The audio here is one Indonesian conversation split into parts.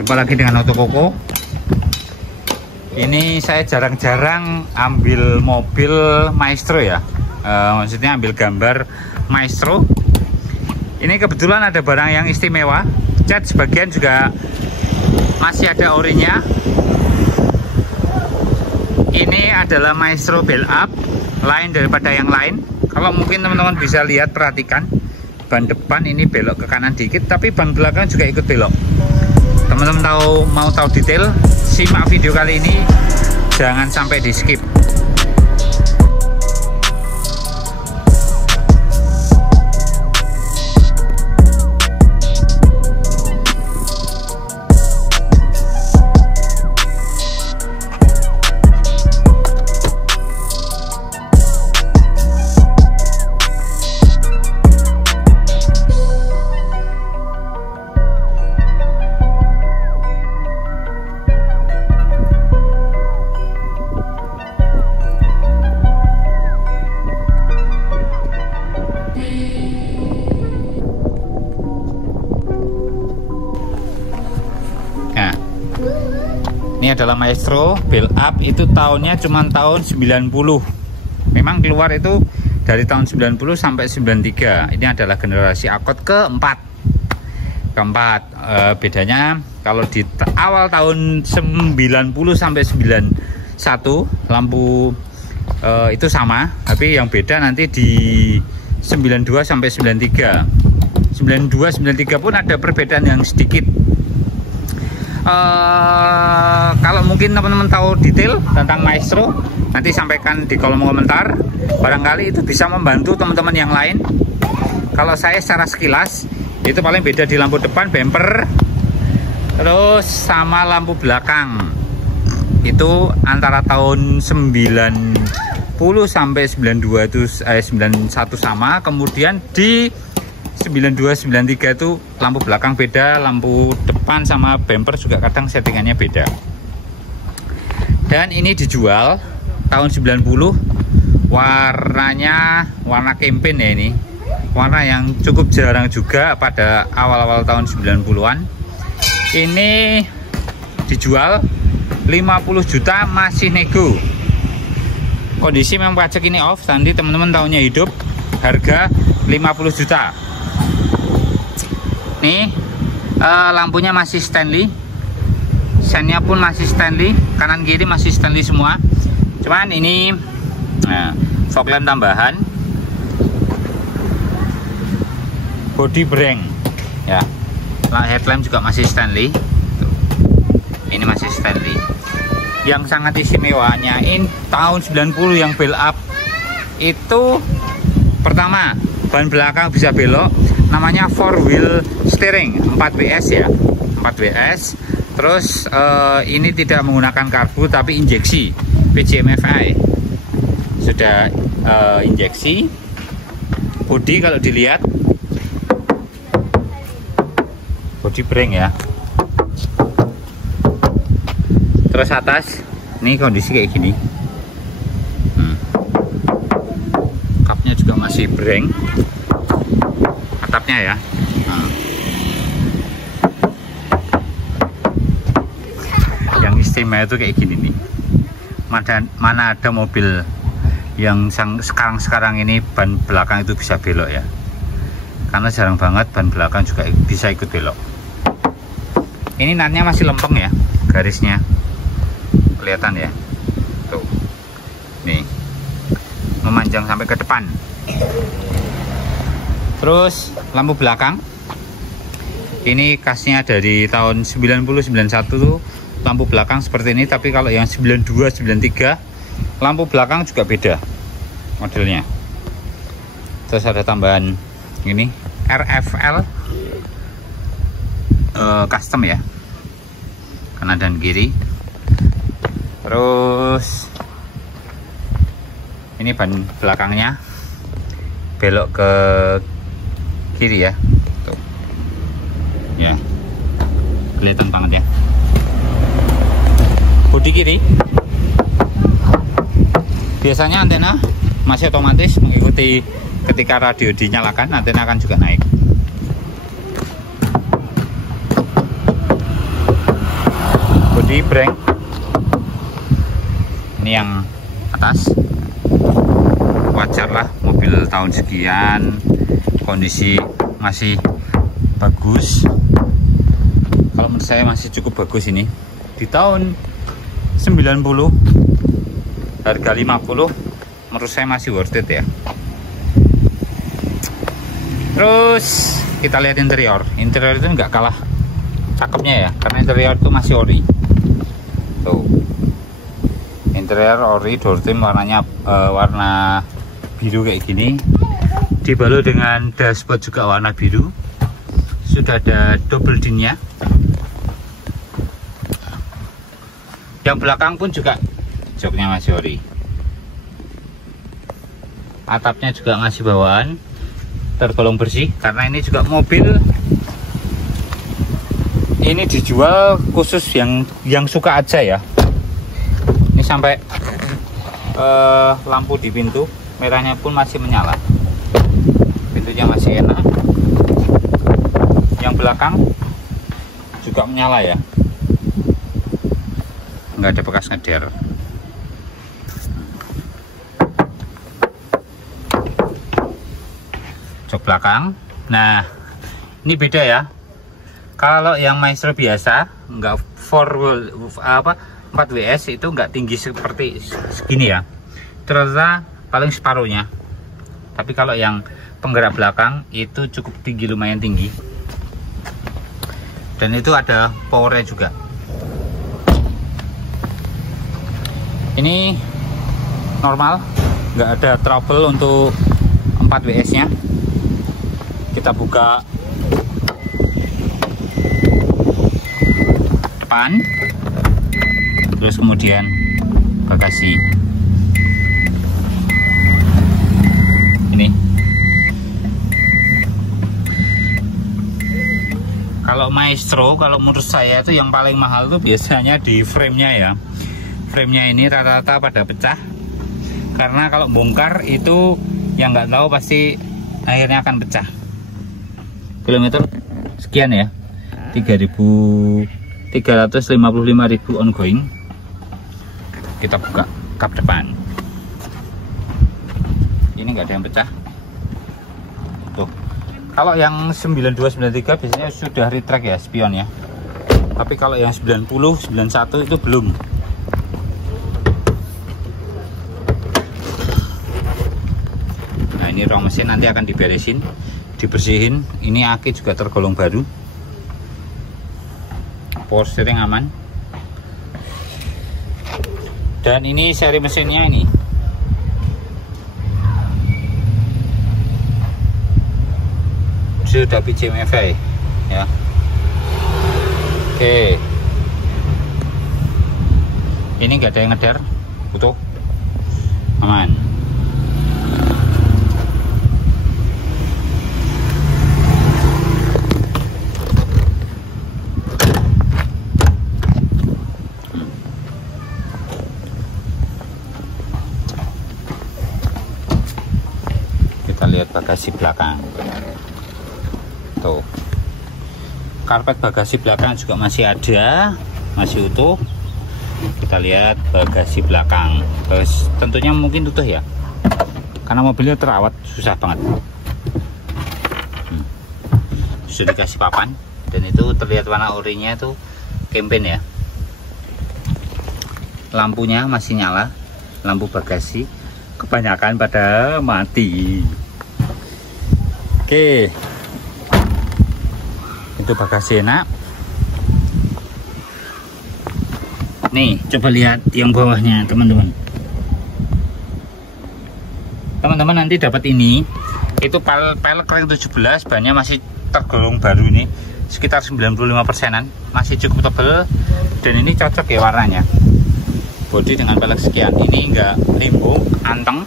Jumpa lagi dengan Otokoko. Ini saya jarang-jarang ambil mobil maestro ya, maksudnya ambil gambar maestro. Ini kebetulan ada barang yang istimewa, cat sebagian juga masih ada orinya. Ini adalah maestro bell up, lain daripada yang lain. Kalau mungkin teman-teman bisa lihat, perhatikan ban depan ini belok ke kanan dikit, tapi ban belakang juga ikut belok. Teman-teman mau tahu detail, simak video kali ini, jangan sampai di skip. Ini adalah maestro bell up, itu tahunnya cuma tahun 90. Memang keluar itu dari tahun 90 sampai 93. Ini adalah generasi akot keempat. Bedanya kalau di awal tahun 90 sampai 91 lampu itu sama, tapi yang beda nanti di 92 sampai 93. 92 93 pun ada perbedaan yang sedikit. Kalau mungkin teman-teman tahu detail tentang maestro, nanti sampaikan di kolom komentar. Barangkali itu bisa membantu teman-teman yang lain. Kalau saya secara sekilas, itu paling beda di lampu depan, bumper, terus sama lampu belakang. Itu antara tahun 90 sampai 92 itu 91 sama. Kemudian di 92 93 itu lampu belakang beda, lampu depan sama bumper juga kadang settingannya beda. Dan ini dijual tahun 90, warnanya warna campaign ya, ini warna yang cukup jarang juga pada awal-awal tahun 90-an. Ini dijual 50 juta, masih nego. Kondisi memang pajak ini off, nanti teman-teman tahunnya hidup, harga 50 juta. Nih lampunya masih Stanley, sennya pun masih Stanley, kanan kiri masih Stanley semua. Cuman ini fog lamp tambahan, body brang ya, headlamp juga masih Stanley. Tuh. Ini masih Stanley. Yang sangat istimewanya ini tahun 90 yang bell up itu, pertama ban belakang bisa belok, namanya 4 wheel steering, 4 WS ya, 4 WS. Terus ini tidak menggunakan karbu tapi injeksi PGM-FI, sudah injeksi. Bodi kalau dilihat, bodi brang ya. Terus atas, ini kondisi kayak gini. Kapnya juga masih brang, atapnya ya. Yang istimewa itu kayak gini nih. Mana ada mobil yang sekarang ini ban belakang itu bisa belok ya, karena jarang banget ban belakang juga bisa ikut belok. Ini natnya masih lempeng ya, garisnya kelihatan ya, tuh nih memanjang sampai ke depan. Terus lampu belakang ini khasnya dari tahun 90-91 tuh lampu belakang seperti ini, tapi kalau yang 92-93 lampu belakang juga beda modelnya. Terus ada tambahan ini RFL custom ya, kanan dan kiri. Terus ini ban belakangnya belok ke kiri ya, tuh ya, kelihatan banget ya. Bodi kiri biasanya antena masih otomatis mengikuti, ketika radio dinyalakan antena akan juga naik. di breng. Ini yang atas. Wajar lah, mobil tahun sekian kondisi masih bagus. Kalau menurut saya masih cukup bagus ini. Di tahun 90 harga 50 menurut saya masih worth it ya. Terus kita lihat interior. Interior itu nggak kalah cakepnya ya, karena interior itu masih ori. Tuh, interior ori, door trim warnanya warna biru kayak gini, dibalut dengan dashboard juga warna biru. Sudah ada double dinnya. Yang belakang pun juga joknya masih ori. Atapnya juga ngasih bawaan, tergolong bersih, karena ini juga mobil ini dijual khusus yang suka aja ya. Ini sampai lampu di pintu merahnya pun masih menyala, pintunya masih enak. Yang belakang juga menyala ya, nggak ada bekas ngeder. Jok belakang, nah ini beda ya. Kalau yang Maestro biasa nggak 4WS itu nggak tinggi seperti segini ya, ternyata paling separuhnya. Tapi kalau yang penggerak belakang itu cukup tinggi, lumayan tinggi, dan itu ada powernya juga. Ini normal, nggak ada trouble untuk 4WS nya. Kita buka depan, terus kemudian bagasi. Ini kalau Maestro, kalau menurut saya itu yang paling mahal itu biasanya di frame-nya ya. Frame-nya ini rata-rata pada pecah, karena kalau bongkar itu yang nggak tahu pasti akhirnya akan pecah. Kilometer sekian ya, 355.000 ongoing. Kita buka kap depan, ini nggak ada yang pecah tuh. Kalau yang 9293 biasanya sudah retract ya spion ya, tapi kalau yang 90 91 itu belum. Nah, ini ruang mesin nanti akan diberesin, dibersihin. Ini aki juga tergolong baru. Power steering aman. Dan ini seri mesinnya ini. Sudah PCMFI ya. Oke. Ini enggak ada yang ngeder, utuh. Aman. Lihat bagasi belakang tuh, karpet bagasi belakang juga masih ada, masih utuh. Kita lihat bagasi belakang, terus tentunya mungkin utuh ya, karena mobilnya terawat susah banget. Sudah dikasih papan, dan itu terlihat warna orinya tuh campaign ya. Lampunya masih nyala, lampu bagasi kebanyakan pada mati. Oke, itu bagasi enak. Nih, coba lihat yang bawahnya, teman-teman. Teman-teman nanti dapat ini, itu pelek ring 17, bannya masih tergolong baru ini, sekitar 95%-an, masih cukup tebal, dan ini cocok ya warnanya. Bodi dengan pelek sekian, ini enggak limbung, anteng,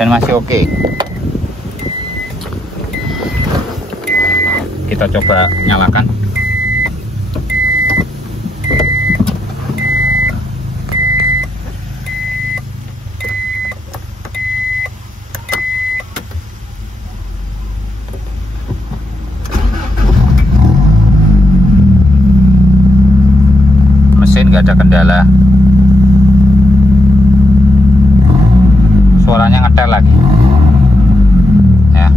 dan masih oke. Kita coba nyalakan. nggak ada kendala. Suaranya ngetel lagi ya.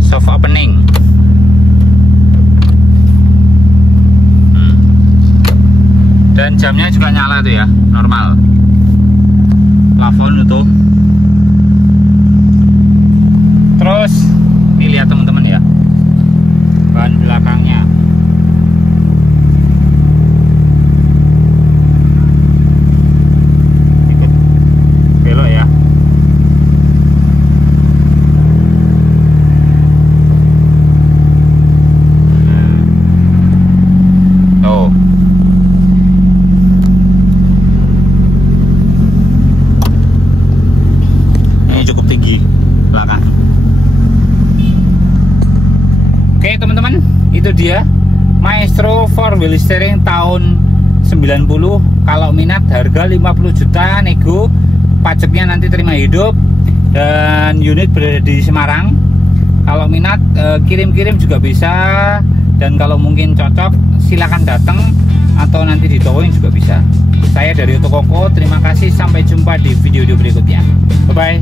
Soft opening. Dan jamnya juga nyala tuh ya, normal. Plafon utuh. Terus ini lihat teman-teman ya, ban belakangnya. Ikut belok ya. Tuh. Ini cukup tinggi belakang. Oke teman-teman, itu dia Maestro 4-wheel steering tahun 90. Kalau minat harga 50 juta nego, pajaknya nanti terima hidup, dan unit berada di Semarang. Kalau minat kirim-kirim juga bisa, dan kalau mungkin cocok silahkan datang atau nanti ditowoin juga bisa. Saya dari Otokoko, terima kasih, sampai jumpa di video berikutnya. Bye bye.